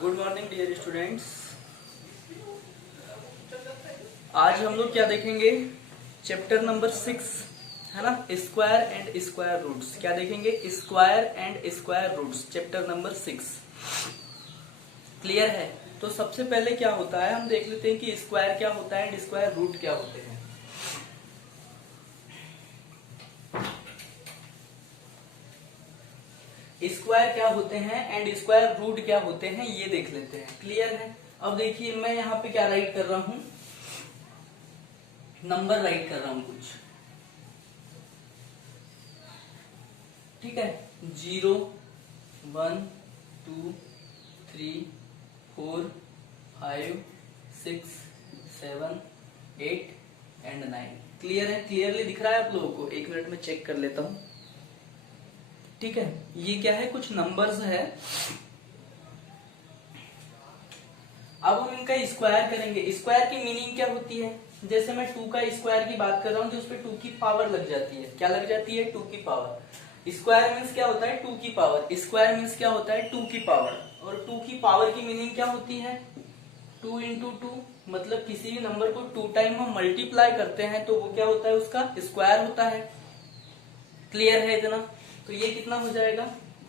Good morning dear students. आज हम लोग क्या देखेंगे? चैप्टर नंबर 6 है ना, स्क्वायर एंड स्क्वायर रूट्स। क्या देखेंगे? Square and square roots, chapter number 6। Clear है? तो सबसे पहले क्या होता है हम देख लेते हैं कि स्क्वायर क्या होता है एंड स्क्वायर रूट क्या होते हैं। स्क्वायर क्या होते हैं एंड स्क्वायर रूट क्या होते हैं ये देख लेते हैं। क्लियर है? अब देखिए मैं यहाँ पे क्या राइट कर रहा हूं, नंबर राइट कर रहा हूं कुछ। ठीक है, 0 1 2 3 4 5 6 7 8 एंड 9। क्लियर है? क्लियरली दिख रहा है आप लोगों को? एक मिनट में चेक कर लेता हूं। ठीक है, ये क्या है? कुछ नंबर्स है। अब हम इनका स्क्वायर करेंगे। स्क्वायर की मीनिंग क्या होती है? जैसे मैं 2 का स्क्वायर की बात कर रहा हूं तो उस पर 2 की पावर लग जाती है। क्या लग जाती है? 2 की पावर। स्क्वायर मीन्स क्या होता है? 2 की पावर। स्क्वायर मीन्स क्या होता है? 2 की पावर। और 2 की पावर की मीनिंग क्या होती है? 2 इंटू 2, मतलब किसी भी नंबर को 2 टाइम हम मल्टीप्लाई करते हैं तो वो क्या होता है? उसका स्क्वायर होता है। क्लियर है इतना? तो ये कितना हो जाएगा?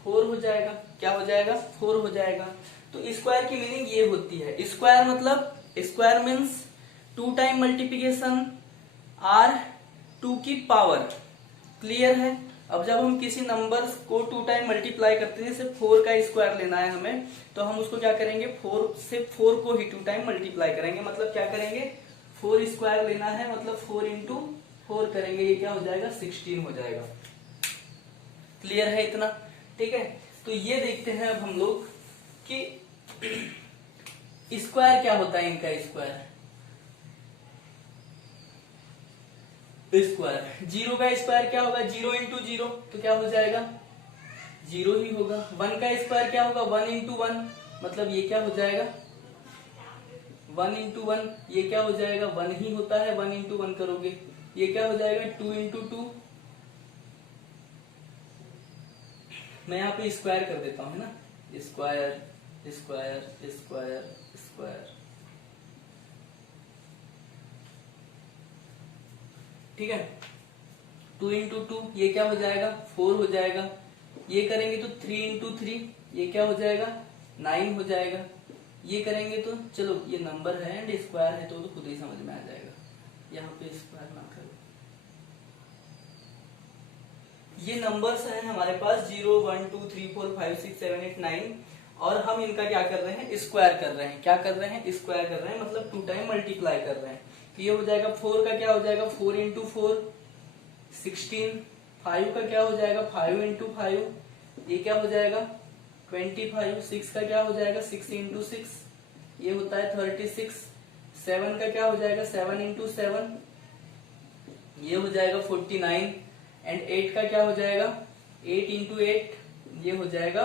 4 हो जाएगा। क्या हो जाएगा? 4 हो जाएगा। तो स्क्वायर की मीनिंग ये होती है। स्क्वायर मतलब, square means 2 time multiplication or 2 की पावर। क्लियर है? अब जब हम किसी नंबर को 2 टाइम मल्टीप्लाई करते हैं, जैसे 4 का स्क्वायर लेना है हमें, तो हम उसको क्या करेंगे? 4 से 4 को ही 2 टाइम मल्टीप्लाई करेंगे। मतलब क्या करेंगे? 4 स्क्वायर लेना है, मतलब 4 इंटू 4 करेंगे। ये क्या हो जाएगा? 16 हो जाएगा। क्लियर है इतना? ठीक है, तो ये देखते हैं अब हम लोग कि स्क्वायर क्या होता है इनका। स्क्वायर 0 का स्क्वायर क्या होगा? 0 इंटू 0, तो क्या हो जाएगा? 0 ही होगा। 1 का स्क्वायर क्या होगा? 1 इंटू 1, मतलब ये क्या हो जाएगा? 1 इंटू 1, ये क्या हो जाएगा? 1 ही होता है। 1 इंटू 1 करोगे, ये क्या हो जाएगा? 2 इंटू 2। मैं यहाँ पे स्क्वायर कर देता हूँ, है ना? Square square square square. ठीक है, 2 इंटू 2, ये क्या हो जाएगा? 4 हो जाएगा। ये करेंगे तो 3 इंटू 3, ये क्या हो जाएगा? 9 हो जाएगा। ये करेंगे तो, चलो ये नंबर है एंड स्क्वायर है तो खुद ही समझ में आ जाएगा। यहाँ पे स्क्वायर ना करो। ये नंबर्स हैं हमारे पास 0 1 2 3 4 5 6 7 8 9, और हम इनका क्या कर रहे हैं? स्क्वायर कर रहे हैं। क्या कर रहे हैं? स्क्वायर कर रहे हैं, मतलब 2 टाइम मल्टीप्लाई कर रहे हैं। तो ये हो जाएगा 4 का क्या हो जाएगा? 4 इंटू 4 16। 5 का क्या हो जाएगा? 5 इंटू 5, ये क्या हो जाएगा? 25। 6 का क्या हो जाएगा? 6 इंटू 6, ये होता है 36। 7 का क्या हो जाएगा? 7 इंटू 7, ये हो जाएगा 49। एंड 8 का क्या हो जाएगा? 8 इंटू 8, ये हो जाएगा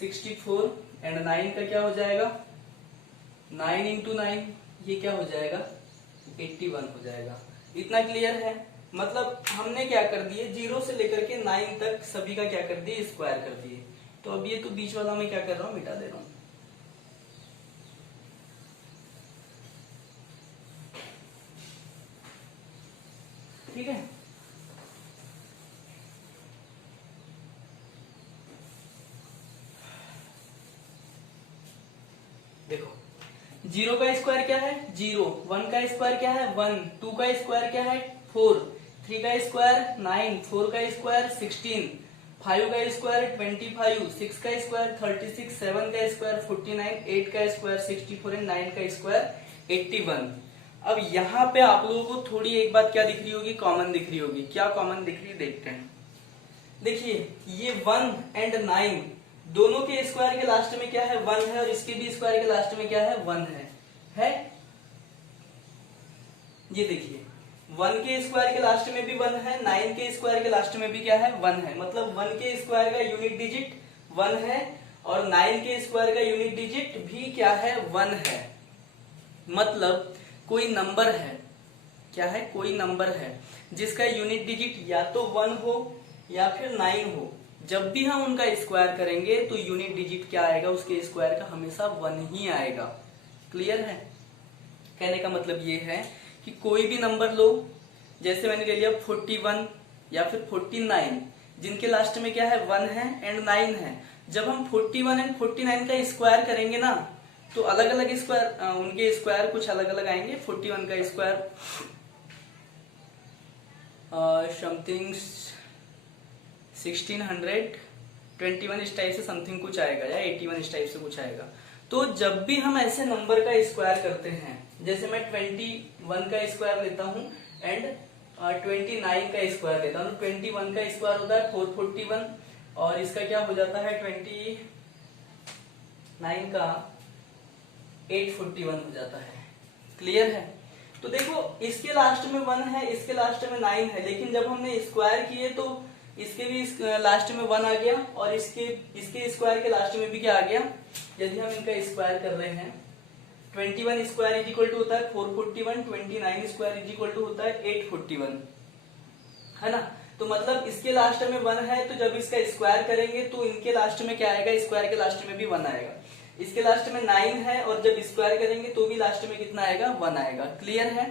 64। एंड 9 का क्या हो जाएगा? 9 इंटू 9, ये क्या हो जाएगा? 81 हो जाएगा। इतना क्लियर है? मतलब हमने क्या कर दिए, 0 से लेकर के 9 तक सभी का क्या कर दिए? स्क्वायर कर दिए। तो अब ये तो बीच वाला मैं क्या कर रहा हूं? मिटा दे रहा हूं। ठीक है, देखो 0 का स्क्वायर क्या है? 0। 1 का स्क्वायर क्या है? 1। 2 का स्क्वायर क्या है? 4। 3 का स्क्वायर 9। 4 का स्क्वायर 16। 5 का स्क्वायर 25। 6 का स्क्वायर 36। 7 का स्क्वायर 49। 8 का स्क्वायर 64 एंड 9 का स्क्वायर 81। अब यहाँ पे आप लोगों को थोड़ी एक बात क्या दिख रही होगी? कॉमन दिख रही होगी। क्या कॉमन दिख रही है? देखते हैं। देखिए ये 1 एंड 9 दोनों के स्क्वायर के लास्ट में क्या है? 1 है, और इसके भी स्क्वायर के लास्ट में क्या है? 1 है? ये देखिए 1 के स्क्वायर के लास्ट में भी 1 है, 9 के स्क्वायर के लास्ट में भी क्या है? 1 है। मतलब 1 के स्क्वायर का यूनिट डिजिट 1 है, और 9 के स्क्वायर का यूनिट डिजिट भी क्या है? 1 है। मतलब कोई नंबर है, क्या है? कोई नंबर है जिसका यूनिट डिजिट या तो 1 हो या फिर 9 हो। जब भी हम उनका स्क्वायर करेंगे तो यूनिट डिजिट क्या आएगा, उसके स्क्वायर का हमेशा 1 ही आएगा। क्लियर है? कहने का मतलब ये है कि कोई भी नंबर लो, जैसे मैंने ले लिया 41 या फिर 49, जिनके लास्ट में क्या है 1 है एंड 9 है। जब हम 41 एंड 49 का स्क्वायर करेंगे ना तो अलग अलग स्क्वायर, उनके स्क्वायर कुछ अलग अलग आएंगे। 41 का स्क्वायर समथिंग 1600, 21 इस टाइप से समथिंग कुछ आएगा, या 81 इस टाइप से कुछ आएगा। तो जब भी हम ऐसे नंबर का स्क्वायर करते हैं, जैसे मैं 21 का स्क्वायर लेता हूं एंड 29 का स्क्वायर लेता हूं, 21 का स्क्वायर होता है 441 और इसका क्या हो जाता है 29 का 841 हो जाता है। क्लियर है? तो देखो इसके लास्ट में 1 है, इसके लास्ट में 9 है, लेकिन जब हमने स्क्वायर किए तो इसके भी लास्ट में 1 आ गया और इसके स्क्वायर के लास्ट में भी क्या आ गया। यदि हम इनका स्क्वायर कर रहे हैं 21 स्क्वायर इज इक्वल टू होता है 441, 29 स्क्वायर इज इक्वल टू होता है 841, है ना। तो मतलब इसके लास्ट में 1 है, तो जब इसका स्क्वायर करेंगे तो इनके लास्ट में क्या आएगा, स्क्वायर के लास्ट में भी 1 आएगा। इसके लास्ट में 9 है और जब स्क्वायर करेंगे तो भी लास्ट में कितना आएगा, 1 आएगा। क्लियर है?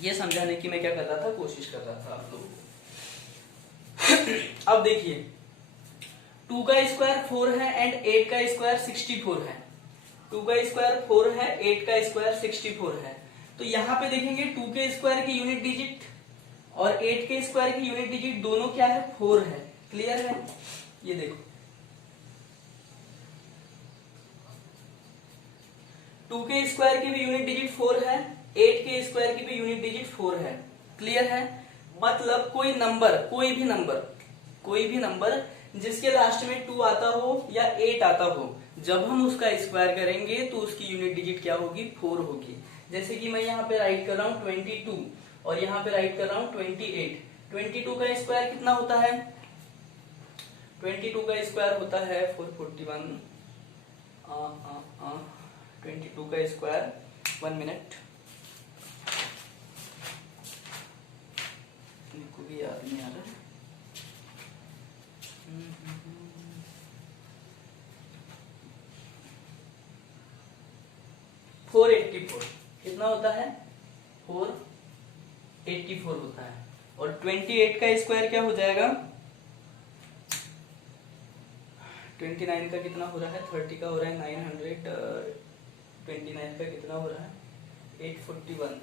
ये समझाने की मैं क्या कर रहा था, कोशिश कर रहा था आप लोगों को। अब देखिए 2 का स्क्वायर 4 है एंड 8 का स्क्वायर 64 है। 2 का स्क्वायर 4 है, 8 का स्क्वायर 64 है। तो यहाँ पे देखेंगे 2 के स्क्वायर की यूनिट डिजिट और 8 के स्क्वायर की यूनिट डिजिट दोनों क्या है, 4 है। क्लियर है? ये देखो 2 के स्क्वायर की भी यूनिट डिजिट 4 है, 8 के स्क्वायर की भी यूनिट डिजिट 4 है। क्लियर है? मतलब कोई भी नंबर जिसके लास्ट में 2 आता हो या 8 आता हो, जब हम उसका स्क्वायर करेंगे तो उसकी यूनिट डिजिट क्या होगी, 4 होगी। जैसे कि मैं यहाँ पे राइट कर रहा हूँ 22 और यहाँ पे राइट कर रहा हूँ 28। 22 का स्क्वायर कितना होता है, 22 का स्क्वायर होता है 441। 22 का स्क्वायर 1 मिनट, इनको भी याद नहीं आ रहा। 484 कितना होता है, 484 होता है। और 28 का स्क्वायर क्या हो जाएगा, 29 का कितना हो रहा है, 30 का हो रहा है 900, 29 का कितना हो रहा है 841।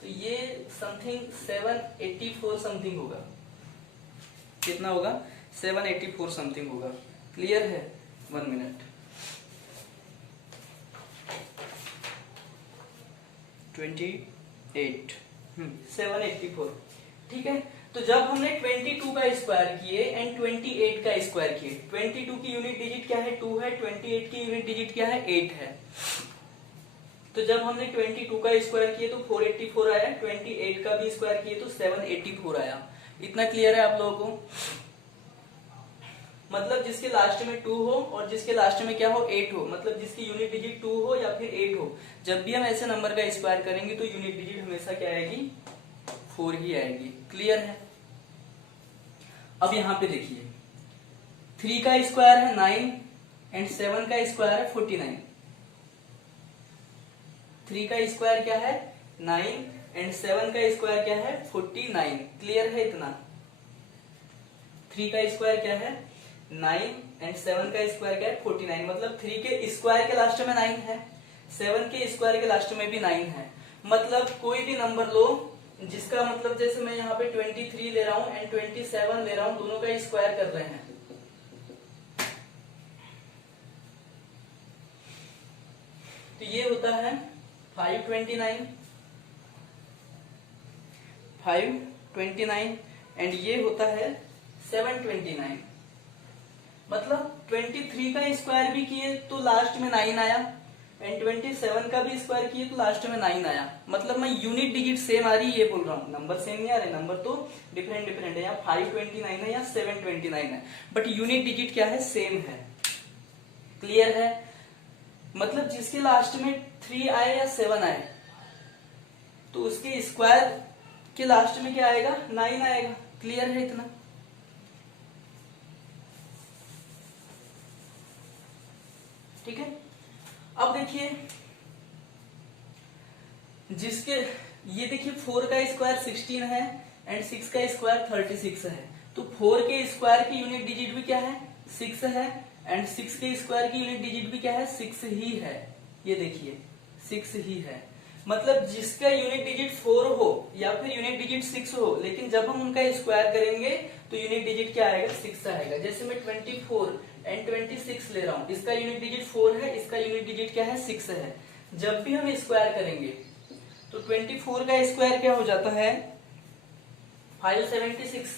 तो ये समथिंग 784 समथिंग होगा। कितना होगा, 784 समथिंग होगा। क्लियर है? 1 मिनट, 28 784। ठीक है? तो जब हमने 22 का स्क्वायर किए एंड 28 का स्क्वायर किए, 22 की यूनिट डिजिट क्या है, 2 है, 28 की यूनिट डिजिट क्या है, 8 है। तो जब हमने 22 का स्क्वायर किए तो 484 आया, 28 का भी स्क्वायर किए तो 784 आया। इतना क्लियर है आप लोगों को? मतलब जिसके लास्ट में 2 हो और जिसके लास्ट में क्या हो, 8 हो, मतलब जिसकी यूनिट डिजिट 2 हो या फिर 8 हो, जब भी हम ऐसे नंबर का स्क्वायर करेंगे तो यूनिट डिजिट हमेशा क्या आएगी, 4 ही आएगी। क्लियर है? अब यहां पे देखिए 3 का स्क्वायर है 9 एंड 7 का स्क्वायर है 49। 3 का स्क्वायर क्या है 9 एंड 7 का स्क्वायर क्या है 49। क्लियर है? इतना 3 का स्क्वायर क्या है 9 एंड 7 का स्क्वायर क्या है 49। मतलब 3 के स्क्वायर के लास्ट में 9 है, 7 के स्क्वायर के लास्ट में भी 9 है। मतलब कोई भी नंबर लो जिसका मतलब, जैसे मैं यहाँ पे 23 ले रहा हूँ एंड 27 ले रहा हूँ, दोनों का स्क्वायर कर रहे हैं, तो ये होता है 529 एंड ये होता है 729। मतलब 23 का स्क्वायर भी किए तो लास्ट में 9 आया एंड 27 का भी स्क्वायर किए तो लास्ट में 9 आया। मतलब मैं यूनिट डिजिट सेम आ रही है ये बोल रहा हूँ, नंबर सेम नहीं आ रहे, नंबर तो डिफरेंट है, यहाँ 529 है या 729 है, बट यूनिट डिजिट क्या है, सेम है। क्लियर है? मतलब जिसके लास्ट में 3 आए या 7 आए तो उसके स्क्वायर के लास्ट में क्या आएगा, 9 आएगा। क्लियर है इतना? ठीक है। अब देखिए जिसके ये देखिए 4 का स्क्वायर 16 है एंड 6 का स्क्वायर 36 है, तो 4 के स्क्वायर की यूनिट डिजिट भी क्या है, 6 है, एंड 6 के स्क्वायर की यूनिट डिजिट भी क्या है, 6 ही है। ये देखिए 6 ही है। मतलब जिसका यूनिट डिजिट 4 हो या फिर यूनिट डिजिट 6 हो, लेकिन जब हम उनका स्क्वायर करेंगे तो यूनिट डिजिट क्या आएगा, 6 आएगा। जैसे मैं 24 एंड 26 ले रहा हूं, इसका यूनिट डिजिट 4 है, इसका यूनिट डिजिट क्या है, 6 है। जब भी हम स्क्वायर करेंगे तो 24 का स्क्वायर क्या हो जाता है, 576,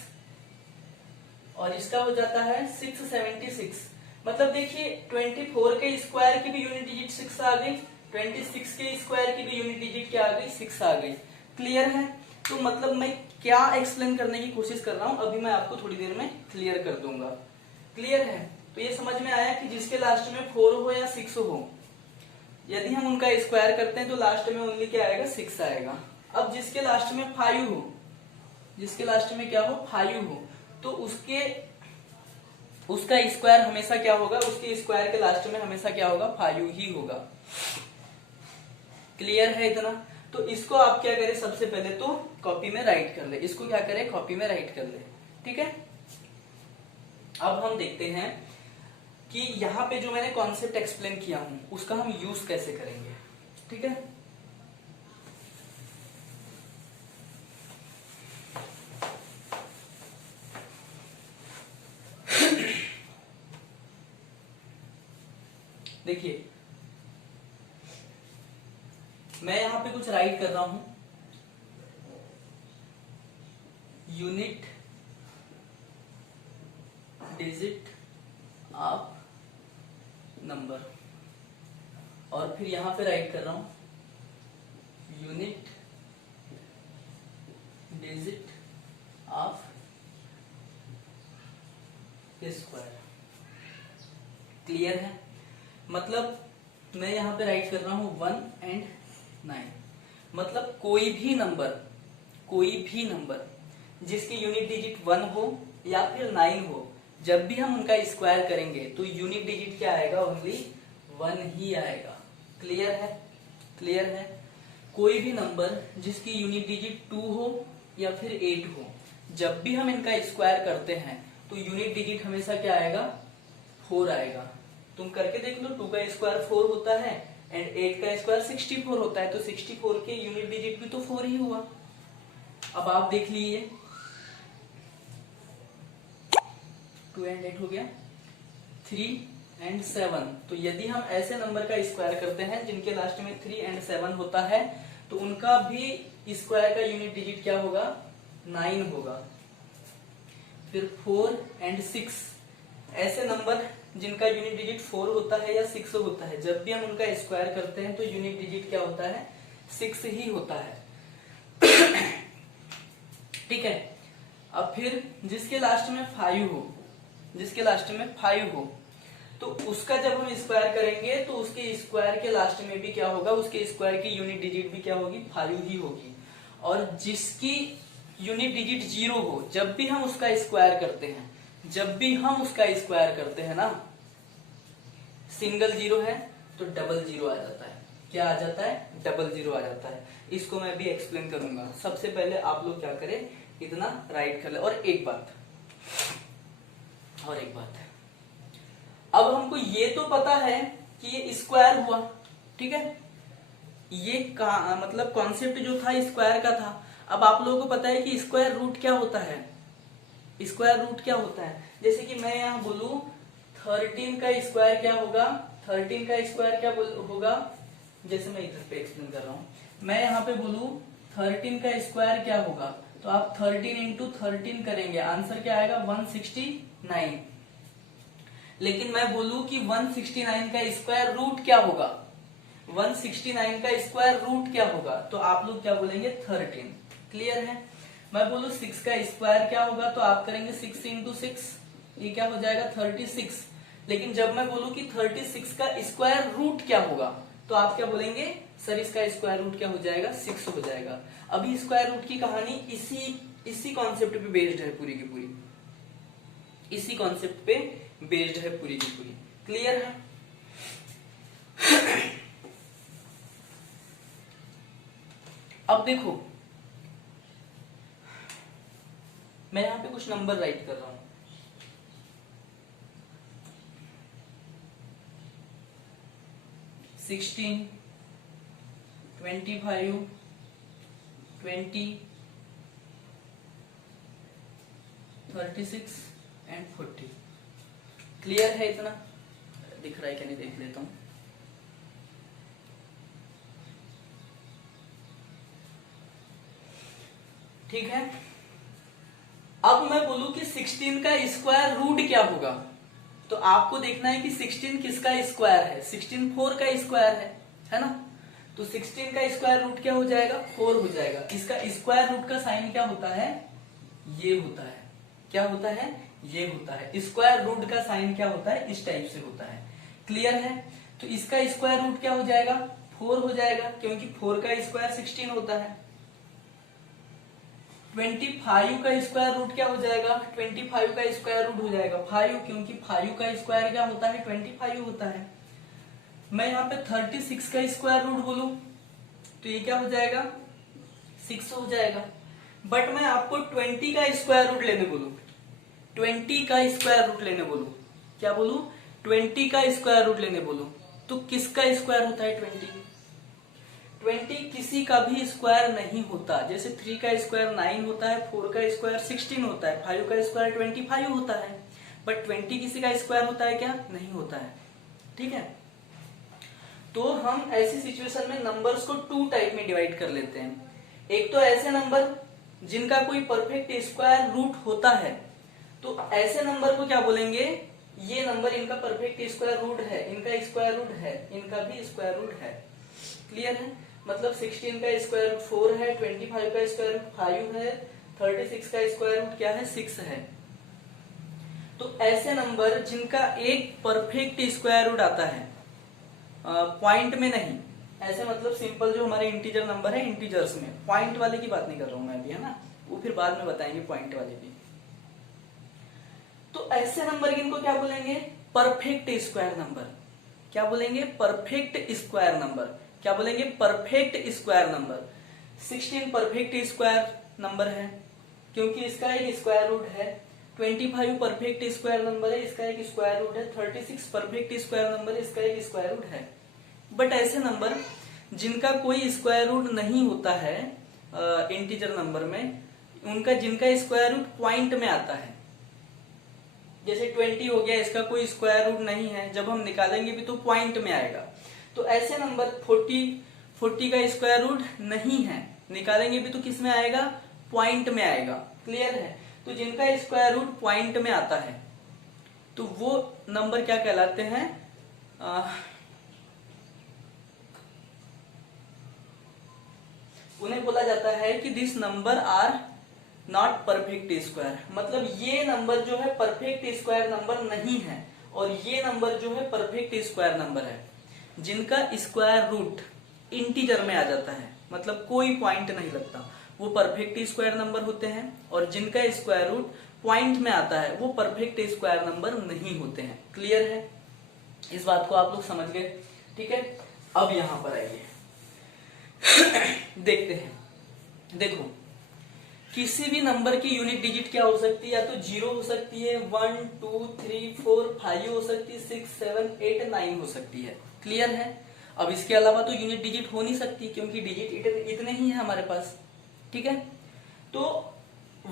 और इसका हो जाता है 676। मतलब देखिए 24 के स्क्वायर की भी यूनिट डिजिट 6 आ गई, 26 के स्क्वायर की भी यूनिट डिजिट क्या आ गई, 6 आ गई। क्लियर है? तो मतलब मैं क्या एक्सप्लेन करने की कोशिश कर रहा हूं, अभी मैं आपको थोड़ी देर में क्लियर कर दूंगा। क्लियर है? तो ये समझ में आया कि जिसके लास्ट में 4 हो या 6 हो, यदि हम उनका स्क्वायर करते हैं तो लास्ट में ओनली क्या आएगा, 6 आएगा। अब जिसके लास्ट में 5 हो, जिसके लास्ट में क्या हो, 5 हो, तो उसका स्क्वायर हमेशा क्या होगा, उसके स्क्वायर के लास्ट में हमेशा क्या होगा, 5 ही होगा। क्लियर है इतना? तो इसको आप क्या करें, सबसे पहले तो कॉपी में राइट कर ले। इसको क्या करें, कॉपी में राइट कर ले। ठीक है। अब हम देखते हैं कि यहाँ पे जो मैंने कॉन्सेप्ट एक्सप्लेन किया हूं उसका हम यूज कैसे करेंगे। ठीक है। देखिए मैं यहां पे कुछ राइट कर रहा हूं, यूनिट डिजिट ऑफ नंबर, और फिर यहां पे राइट कर रहा हूं unit digit of square. Clear है? मतलब मैं यहां पे राइट कर रहा हूं 1 एंड 9। मतलब कोई भी नंबर जिसकी यूनिट डिजिट 1 हो या फिर 9 हो, जब भी हम उनका स्क्वायर करेंगे तो यूनिट डिजिट क्या आएगा, ओनली 1 ही आएगा। क्लियर है? क्लियर है? कोई भी नंबर जिसकी यूनिट डिजिट 2 हो या फिर 8 हो, जब भी हम इनका स्क्वायर करते हैं तो यूनिट डिजिट हमेशा क्या आएगा, 4 आएगा। तुम करके देख लो, 2 का स्क्वायर 4 होता है एंड 8 का स्क्वायर 64 होता है, तो 64 के यूनिट डिजिट भी तो 4 ही हुआ। अब आप देख लीजिए 2 एंड 8 हो गया, 3 एंड 7। तो यदि हम ऐसे नंबर का स्क्वायर करते हैं जिनके लास्ट में 3 एंड 7 होता है, तो उनका भी स्क्वायर का यूनिट डिजिट क्या होगा, 9 होगा। फिर 4 एंड 6, ऐसे नंबर जिनका यूनिट डिजिट 4 होता है या 6 होता है, जब भी हम उनका स्क्वायर करते हैं तो यूनिट डिजिट क्या होता है, 6 ही होता है। ठीक है। अब फिर जिसके लास्ट में 5 हो, जिसके लास्ट में 5 हो, तो उसका जब हम स्क्वायर करेंगे तो उसके स्क्वायर के लास्ट में भी क्या होगा, उसके स्क्वायर की यूनिट डिजिट भी क्या होगी, 5 ही होगी। और जिसकी यूनिट डिजिट 0 हो, जब भी हम उसका स्क्वायर करते हैं, जब भी हम उसका स्क्वायर करते हैं ना, सिंगल 0 है तो डबल 0 आ जाता है। क्या आ जाता है, डबल 0 आ जाता है। इसको मैं भी एक्सप्लेन करूंगा। सबसे पहले आप लोग क्या करें, इतना राइट कर ले। और एक बात अब हमको ये तो पता है कि ये स्क्वायर हुआ, ठीक है, ये मतलब कॉन्सेप्ट जो था स्क्वायर का था। अब आप लोगों को पता है कि स्क्वायर रूट क्या होता है, स्क्वायर रूट क्या होता है। जैसे कि मैं यहाँ बोलूं 13 का स्क्वायर क्या होगा, 13 का स्क्वायर क्या होगा, जैसे मैं इधर पे एक्सप्लेन कर रहा हूँ, मैं यहाँ पे बोलूं 13 का स्क्वायर क्या होगा, तो आप 13 इंटू 13 करेंगे, आंसर क्या आएगा 169। लेकिन मैं बोलूं कि 169 का स्क्वायर रूट क्या होगा, 169 का स्क्वायर रूट क्या होगा, तो आप लोग क्या बोलेंगे 13। क्लियर है? मैं बोलूं 6 का स्क्वायर क्या होगा, तो आप करेंगे 6 इंटू 6, ये क्या हो जाएगा 36। लेकिन जब मैं बोलूं कि 36 का स्क्वायर रूट क्या होगा, तो आप क्या बोलेंगे सर इसका स्क्वायर रूट क्या हो जाएगा, 6 हो जाएगा। अभी स्क्वायर रूट की कहानी इसी कॉन्सेप्ट पे बेस्ड है पूरी की पूरी, इसी कॉन्सेप्ट पे बेस्ड है पूरी की पूरी। क्लियर है? अब देखो मैं यहां पे कुछ नंबर राइट कर रहा हूं। 16, 25, 20, 36 एंड 40। क्लियर है? इतना दिख रहा है क्या नहीं, देख लेता हूं। ठीक है, अब मैं बोलूं कि 16 का स्क्वायर रूट क्या होगा, तो आपको देखना है कि 16 किसका स्क्वायर है। 16 4 का स्क्वायर है ना, तो 16 का स्क्वायर रूट क्या हो जाएगा, 4 हो जाएगा। इसका स्क्वायर रूट का साइन क्या होता है, ये होता है। क्या होता है, ये होता है। स्क्वायर रूट का साइन क्या होता है, इस टाइप से होता है। क्लियर है? तो इसका स्क्वायर रूट क्या हो जाएगा, 4 हो जाएगा, क्योंकि 4 का स्क्वायर 16 होता है। 25 का स्क्वायर रूट क्या हो जाएगा, 25 का स्क्वायर रूट हो जाएगा 5, क्योंकि 5 का स्क्वायर क्या होता है, 25 होता है। मैं यहाँ पे 36 का स्क्वायर रूट बोलूं तो ये क्या हो जाएगा, 6 हो जाएगा। बट मैं आपको 20 का स्क्वायर रूट लेने बोलूं, 20 का स्क्वायर रूट लेने बोलूं, क्या बोलूं, 20 का स्क्वायर रूट लेने बोलूं, तो किसका स्क्वायर होता है 20 किसी का भी स्क्वायर नहीं होता। जैसे 3 का स्क्वायर 9 होता है, 4 का स्क्वायर 16 होता है, 5 का स्क्वायर 25 होता है, बट 20 किसी का स्क्वायर होता है क्या, नहीं होता है। ठीक है, तो हम ऐसी सिचुएशन में नंबर्स को 2 टाइप में डिवाइड कर लेते हैं। एक तो ऐसे नंबर जिनका कोई परफेक्ट स्क्वायर रूट होता है, तो ऐसे नंबर को क्या बोलेंगे, ये नंबर इनका परफेक्ट स्क्वायर रूट है, इनका स्क्वायर रूट है, इनका भी स्क्वायर रूट है। क्लियर है? मतलब 16 का स्क्वायर रूट 4 है, 25 का स्क्वायर रूट 5 है, 36 का स्क्वायर रूट क्या है, 6 है। तो ऐसे नंबर जिनका एक परफेक्ट स्क्वायर रूट आता है, पॉइंट में नहीं, ऐसे मतलब सिंपल जो हमारे इंटीजर नंबर है, इंटीजर्स में, पॉइंट वाले की बात नहीं कर रहा हूं मैं अभी, है ना, वो फिर बाद में बताएंगे पॉइंट वाले भी। तो ऐसे नंबर इनको क्या बोलेंगे, परफेक्ट स्क्वायर नंबर। क्या बोलेंगे, परफेक्ट स्क्वायर नंबर। क्या बोलेंगे, perfect square number. 16 perfect square number है क्योंकि इसका एक स्क्वायर रूट है। 25 परफेक्ट स्क्वायर नंबर है, इसका एक स्क्वायर रूट है। 36 परफेक्ट स्क्वायर नंबर है, इसका एक स्क्वायर रूट है। बट ऐसे नंबर जिनका कोई स्क्वायर रूट नहीं होता है इंटीजर नंबर में, उनका जिनका स्क्वायर रूट पॉइंट में आता है, जैसे 20 हो गया, इसका कोई स्क्वायर रूट नहीं है, जब हम निकालेंगे भी तो पॉइंट में आएगा। तो ऐसे नंबर 40 का स्क्वायर रूट नहीं है, निकालेंगे भी तो किस में आएगा, पॉइंट में आएगा। क्लियर है? तो जिनका स्क्वायर रूट पॉइंट में आता है तो वो नंबर क्या कहलाते हैं, उन्हें बोला जाता है कि this number are not perfect square. मतलब ये नंबर जो है परफेक्ट स्क्वायर नंबर नहीं है, और ये नंबर जो है परफेक्ट स्क्वायर नंबर है जिनका स्क्वायर रूट इंटीजर में आ जाता है, मतलब कोई पॉइंट नहीं लगता, वो परफेक्ट स्क्वायर नंबर होते हैं। और जिनका स्क्वायर रूट पॉइंट में आता है वो परफेक्ट स्क्वायर नंबर नहीं होते हैं। क्लियर है? इस बात को आप लोग समझ गए? ठीक है, अब यहां पर आइए देखते हैं। देखो, किसी भी नंबर की यूनिट डिजिट क्या हो सकती है, या तो 0 हो सकती है, 1 2 3 4 5 हो सकती है, 6 7 8 9 हो सकती है। क्लियर है? अब इसके अलावा तो यूनिट डिजिट हो नहीं सकती, क्योंकि डिजिट इतने ही है हमारे पास। ठीक है, तो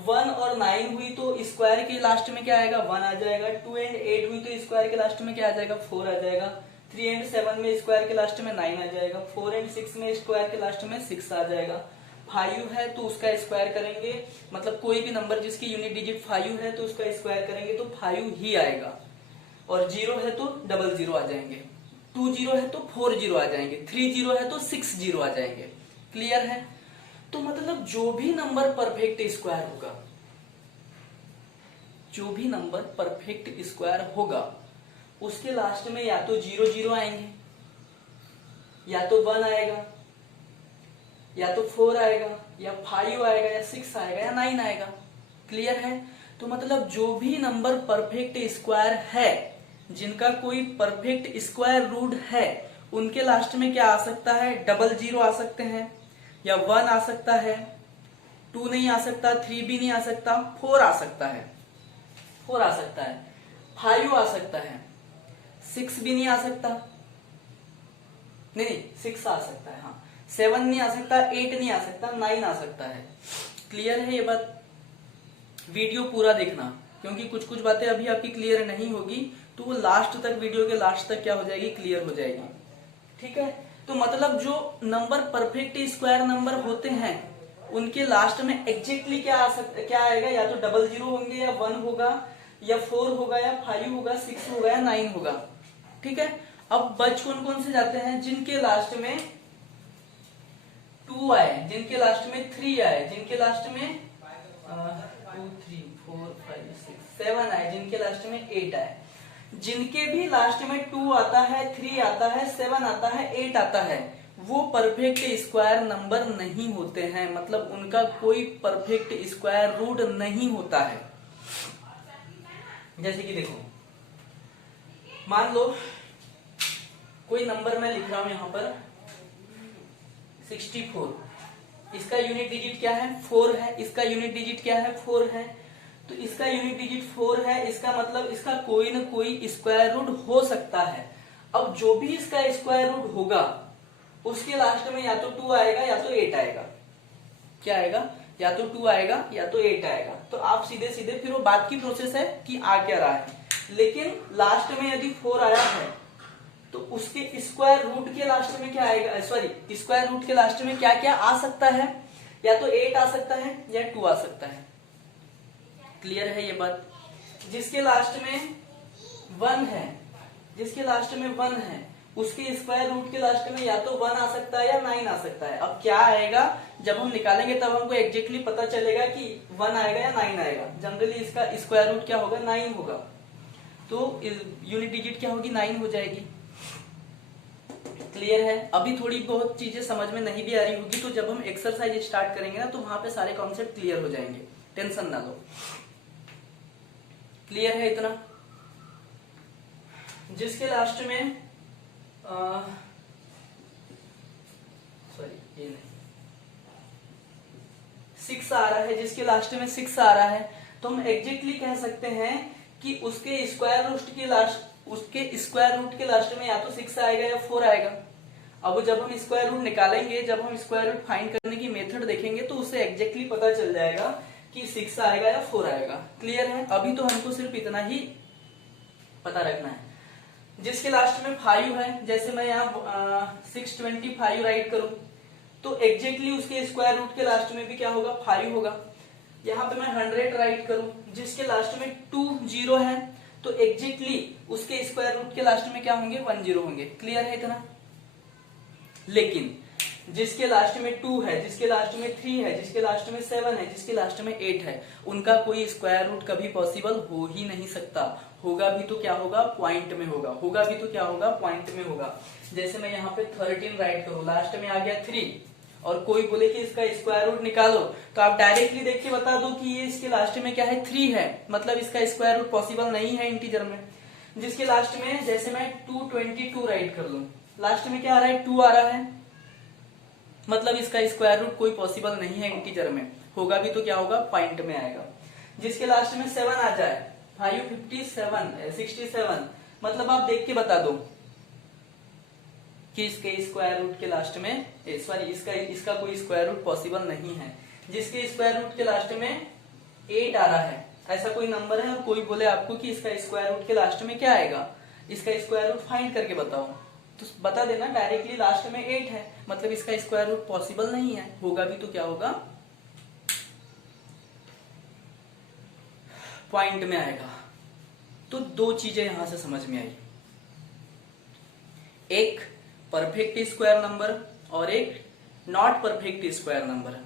1 और 9 हुई तो स्क्वायर के लास्ट में क्या आएगा, 1 आ जाएगा। 2 एंड 8 हुई तो स्क्वायर के लास्ट में क्या आ जाएगा, 4 आ जाएगा। 3 एंड 7 में स्क्वायर के लास्ट में 9 आ जाएगा। 4 एंड 6 में स्क्वायर के लास्ट में 6 आ जाएगा। 5 है तो उसका स्क्वायर करेंगे, मतलब कोई भी नंबर जिसकी यूनिट डिजिट 5 है तो उसका स्क्वायर करेंगे तो 5 ही आएगा। और 0 है तो 00 आ जाएंगे, 2 0 है तो 4 0 आ जाएंगे, 3 0 है तो 6 0 आ जाएंगे। क्लियर है? तो मतलब जो भी नंबर परफेक्ट स्क्वायर होगा, जो भी नंबर परफेक्ट स्क्वायर होगा, उसके लास्ट में या तो 0 0 आएंगे, या तो 1 आएगा, या तो 4 आएगा या 5 आएगा या 6 आएगा या 9 आएगा। क्लियर है? तो मतलब जो भी नंबर परफेक्ट स्क्वायर है, जिनका कोई परफेक्ट स्क्वायर रूट है, उनके लास्ट में क्या आ सकता है? 00 आ सकते हैं, या 1 आ सकता है, 2 नहीं आ सकता, 3 भी नहीं आ सकता, 4 आ सकता है, 4 आ सकता है, 5 आ सकता है, 6 भी नहीं आ सकता, नहीं 6 आ सकता है, हाँ 7 नहीं आ सकता, 8 नहीं आ सकता, 9 आ सकता है। क्लियर है ये बात? वीडियो पूरा देखना, क्योंकि कुछ कुछ बातें अभी आपकी क्लियर नहीं होगी, तो वो लास्ट तक, वीडियो के लास्ट तक क्या हो जाएगी? क्लियर हो जाएगी। ठीक है? तो मतलब जो नंबर परफेक्ट स्क्वायर नंबर होते हैं, उनके लास्ट में एग्जैक्टली क्या आ सकता, क्या आएगा? या तो 00 होंगे, या 1 होगा, या 4 होगा, या 5 होगा, 6 होगा, या 9 होगा। ठीक है? अब बच कौन कौन से जाते हैं? जिनके लास्ट में 2 आए, जिनके लास्ट में 3 आए, जिनके लास्ट में 2 3 4 5 6 7 आए, जिनके लास्ट में 8 आए। जिनके भी लास्ट में 2 आता है, 3 आता है, 7 आता है, 8 आता है, वो परफेक्ट स्क्वायर नंबर नहीं होते हैं, मतलब उनका कोई परफेक्ट स्क्वायर रूट नहीं होता है। जैसे कि देखो, मान लो कोई नंबर मैं लिख रहा हूं यहां पर 64, इसका यूनिट डिजिट क्या है? 4 है। इसका यूनिट डिजिट क्या है? 4 है। तो इसका यूनिट डिजिट 4 है, इसका मतलब इसका कोई ना कोई स्क्वायर रूट हो सकता है। अब जो भी इसका स्क्वायर रूट होगा, उसके लास्ट में या तो 2 आएगा या तो 8 आएगा। क्या आएगा? या तो 2 आएगा या तो 8 आएगा। तो आप सीधे सीधे, फिर वो बात की प्रोसेस है कि आ क्या रहा है, लेकिन लास्ट में यदि 4 आया है तो उसके स्क्वायर रूट के लास्ट में क्या आएगा? सॉरी, स्क्वायर रूट के लास्ट में क्या क्या आ सकता है? या तो 8 आ सकता है या 2 आ सकता है। क्लियर है ये बात? जिसके लास्ट में 1 है, जिसके लास्ट में 1 है, उसके स्क्वायर रूट के लास्ट में या तो 1 आ सकता है या 9 आ सकता है। अब क्या आएगा? जब हम निकालेंगे तब हमको एग्जैक्टली पता चलेगा कि 1 आएगा या 9 आएगा। जनरली इसका स्क्वायर रूट क्या होगा? 9 होगा। तो यूनिट डिजिट क्या होगी? 9 हो जाएगी। क्लियर है? अभी थोड़ी बहुत चीजें समझ में नहीं भी आ रही होगी, तो जब हम एक्सरसाइज स्टार्ट करेंगे ना, तो वहां पे सारे कॉन्सेप्ट क्लियर हो जाएंगे, टेंशन ना लो। क्लियर है इतना? जिसके लास्ट में सॉरी ये नहीं 6 आ रहा है, जिसके लास्ट में 6 आ रहा है, तो हम एग्जैक्टली कह सकते हैं कि उसके स्क्वायर रूट के लास्ट में या तो 6 आएगा या 4 आएगा। अब जब हम स्क्वायर रूट निकालेंगे, जब हम स्क्वायर रूट फाइंड करने की मेथड देखेंगे, तो उससे एग्जैक्टली पता चल जाएगा कि 6 आएगा या 4 आएगा। क्लियर है? अभी तो हमको सिर्फ इतना ही पता रखना है। जिसके लास्ट में 5 है, जैसे मैं यहाँ 625 राइट करूं, तो एग्जैक्टली उसके स्क्वायर रूट के लास्ट में भी क्या होगा? 5 होगा। यहाँ पे मैं 100 राइट करूं, जिसके लास्ट में 2 0 है, तो एग्जैक्टली उसके स्क्वायर रूट के लास्ट में क्या होंगे? 1 0 होंगे। क्लियर है इतना? लेकिन जिसके लास्ट में 2 है, जिसके लास्ट में 3 है, जिसके लास्ट में 7 है, जिसके लास्ट में 8 है, उनका कोई स्क्वायर रूट कभी पॉसिबल हो ही नहीं सकता। होगा भी तो क्या होगा? पॉइंट में होगा। होगा भी तो क्या होगा? पॉइंट में होगा। जैसे मैं यहाँ पे 13 राइट करूँ, लास्ट में आ गया 3, और कोई बोले कि इसका स्क्वायर रूट निकालो, तो आप डायरेक्टली देख के बता दो कि ये इसके लास्ट में क्या है? 3 है, मतलब इसका स्क्वायर रूट पॉसिबल नहीं है इंटीजर में। जिसके लास्ट में, जैसे मैं 222 राइट कर लूं, लास्ट में क्या आ रहा है? 2 आ रहा है, मतलब इसका स्क्वायर रूट कोई पॉसिबल नहीं है इंटीजर में। होगा भी तो क्या होगा? पॉइंट में आएगा। जिसके लास्ट में 7 आ जाए, 67, मतलब आप देख के बता दो कि इसके स्क्वायर रूट के लास्ट में, सॉरी इसका कोई स्क्वायर रूट पॉसिबल नहीं है। जिसके स्क्वायर रूट के लास्ट में 8 आ रहा है, ऐसा कोई नंबर है, और कोई बोले आपको कि इसका स्क्वायर रूट के लास्ट में क्या आएगा, इसका स्क्वायर रूट फाइंड करके बताओ, तो बता देना डायरेक्टली लास्ट में 8 है, मतलब इसका स्क्वायर रूट पॉसिबल नहीं है। होगा भी तो क्या होगा? पॉइंट में आएगा। तो दो चीजें यहां से समझ में आई, एक परफेक्ट स्क्वायर नंबर और एक नॉट परफेक्ट स्क्वायर नंबर।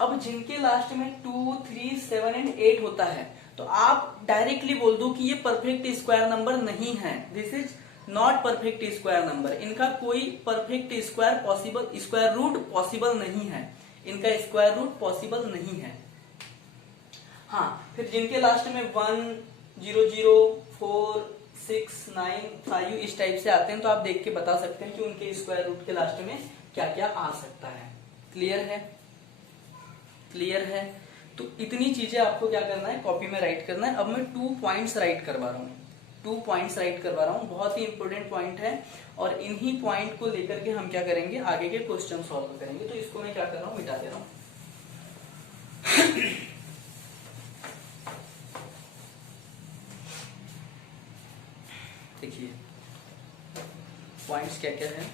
अब जिनके लास्ट में 2, 3, 7 एंड 8 होता है, तो आप डायरेक्टली बोल दो कि ये परफेक्ट स्क्वायर नंबर नहीं है, this is not perfect square number, इनका कोई perfect square possible, square root possible नहीं है, इनका स्क्वायर रूट पॉसिबल नहीं है। हाँ, फिर जिनके लास्ट में 1, 0, 0, 4, 6, 9, 5 इस टाइप से आते हैं, तो आप देख के बता सकते हैं कि उनके स्क्वायर रूट के लास्ट में क्या क्या आ सकता है। क्लियर है? क्लियर है? तो इतनी चीजें आपको क्या करना है, कॉपी में राइट करना है। अब मैं 2 पॉइंट्स राइट करवा रहा हूँ, 2 पॉइंट्स राइट करवा रहा हूँ, बहुत ही इंपॉर्टेंट पॉइंट है, और इन्हीं पॉइंट को लेकर के हम क्या करेंगे, आगे के क्वेश्चन सॉल्व करेंगे। तो इसको मैं क्या कर रहा हूँ, मिटा दे रहा हूँ। देखिए पॉइंट्स क्या क्या है।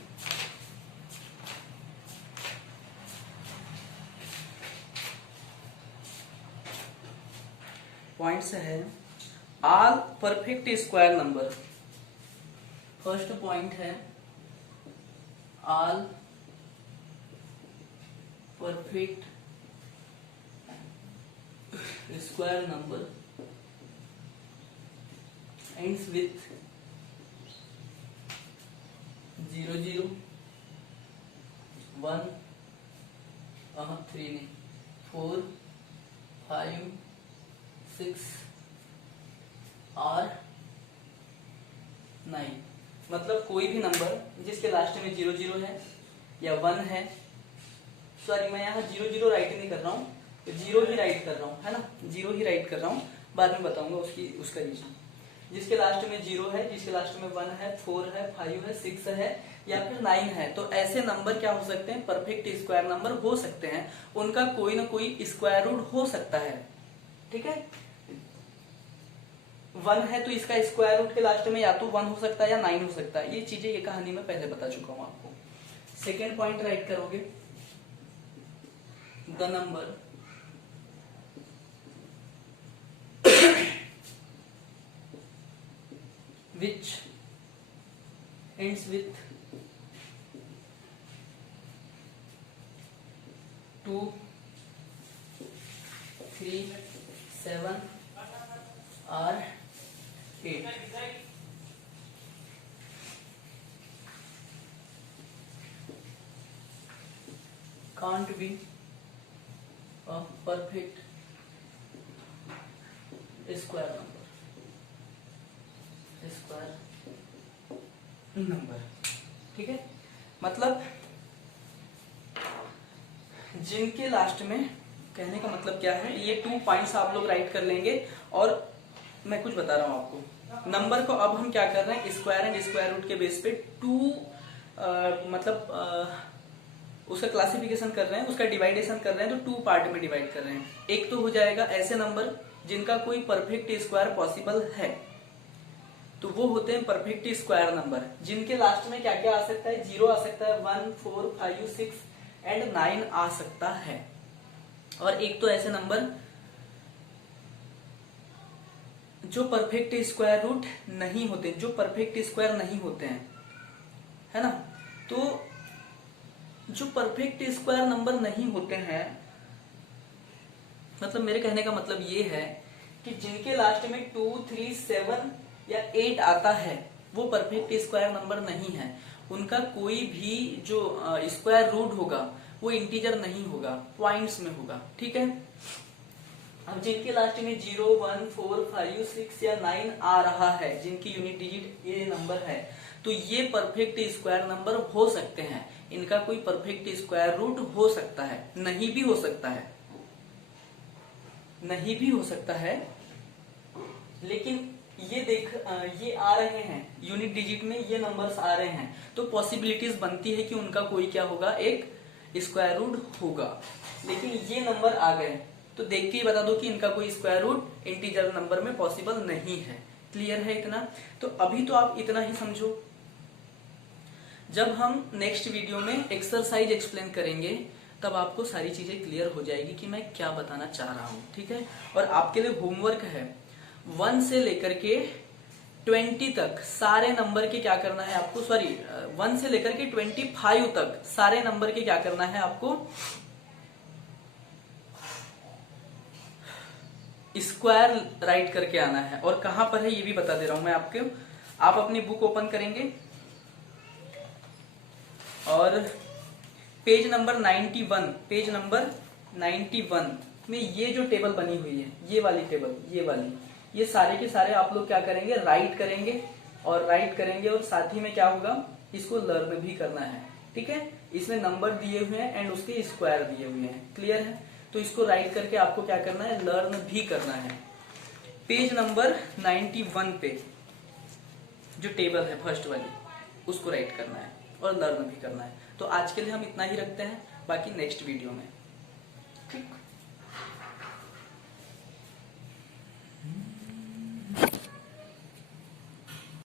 पॉइंट्स है all perfect square number. First point है all perfect square number ends with 0, 0, 1, 3 नहीं, 4, 5, 6 और 9। मतलब कोई भी नंबर जिसके लास्ट में 0, 0 है या 1 है, सॉरी मैं यहाँ 0, 0 राइट नहीं कर रहा हूँ, 0 ही राइट कर रहा हूँ, है ना, 0 ही राइट कर रहा हूँ, बाद में बताऊंगा उसका रीजन। जिसके लास्ट में 0 है, जिसके लास्ट में 1 है, 4 है, 5 है, 6 है या फिर 9 है, तो ऐसे नंबर क्या हो सकते हैं, परफेक्ट स्क्वायर नंबर हो सकते हैं। उनका कोई ना कोई स्क्वायर रूट हो सकता है। ठीक है, 1 है तो इसका स्क्वायर रूट के लास्ट में या तो 1 हो सकता है या 9 हो सकता है। ये चीजें, ये कहानी में पहले बता चुका हूं आपको। सेकेंड पॉइंट राइट करोगे, the number which ends with 2, 3, 7 or 8 can't be a perfect square number. ठीक है, मतलब जिनके लास्ट में, कहने का मतलब क्या है, ये 2 पॉइंट्स आप लोग राइट कर लेंगे। और मैं कुछ बता रहा हूं आपको, नंबर को अब हम क्या कर रहे हैं, स्क्वायर एंड स्क्वायर रूट के बेस पे 2 उसका क्लासिफिकेशन कर रहे हैं, उसका डिवाइडेशन कर रहे हैं, तो 2 पार्ट में डिवाइड कर रहे हैं। एक तो हो जाएगा ऐसे नंबर जिनका कोई परफेक्ट स्क्वायर पॉसिबल है, तो वो होते हैं परफेक्ट स्क्वायर नंबर, जिनके लास्ट में क्या क्या आ सकता है, 0 आ सकता है, 1, 4, 5, 6 एंड 9 आ सकता है। और एक तो ऐसे नंबर जो परफेक्ट स्क्वायर रूट नहीं होते, जो परफेक्ट स्क्वायर नहीं होते हैं, है ना। तो जो परफेक्ट स्क्वायर नंबर नहीं होते हैं, मतलब मेरे कहने का मतलब ये है कि जिनके लास्ट में 2, 3, 7 या 8 आता है, वो परफेक्ट स्क्वायर नंबर नहीं है। उनका कोई भी जो स्क्वायर रूट होगा वो इंटीजर नहीं होगा, पॉइंट्स में होगा। ठीक है, अब जिनके लास्ट में 0, 1, 4, 5, 6 या 9 आ रहा है, जिनकी यूनिट डिजिट ये नंबर है, तो ये परफेक्ट स्क्वायर नंबर हो सकते हैं। इनका कोई परफेक्ट स्क्वायर रूट हो सकता है, नहीं भी हो सकता है, नहीं भी हो सकता है, लेकिन ये आ रहे हैं यूनिट डिजिट में, ये नंबर्स आ रहे हैं, तो पॉसिबिलिटीज बनती है कि उनका कोई क्या होगा, एक स्क्वायर रूट होगा। लेकिन ये नंबर आ गए तो देख के ही बता दो कि इनका कोई स्क्वायर रूट इंटीजर नंबर में पॉसिबल नहीं है। क्लियर है इतना? तो अभी तो आप इतना ही समझो। जब हम नेक्स्ट वीडियो में एक्सरसाइज एक्सप्लेन करेंगे तब आपको सारी चीजें क्लियर हो जाएगी कि मैं क्या बताना चाह रहा हूँ। ठीक है, और आपके लिए होमवर्क है 1 से लेकर के 20 तक सारे नंबर के क्या करना है आपको, सॉरी 1 से लेकर के 25 तक सारे नंबर के क्या करना है आपको, स्क्वायर राइट करके आना है। और कहां पर है ये भी बता दे रहा हूं मैं आपको, आप अपनी बुक ओपन करेंगे और पेज नंबर 91 में ये जो टेबल बनी हुई है, ये वाली टेबल, ये सारे के सारे आप लोग क्या करेंगे, राइट करेंगे और साथ ही में क्या होगा, इसको लर्न भी करना है। ठीक है, इसमें नंबर दिए हुए हैं एंड उसके स्क्वायर दिए हुए हैं। क्लियर है? तो इसको राइट करके आपको क्या करना है, लर्न भी करना है। पेज नंबर 91 पे जो टेबल है फर्स्ट वाली, उसको राइट करना है और लर्न भी करना है। तो आज के लिए हम इतना ही रखते हैं, बाकी नेक्स्ट वीडियो में। ठीक।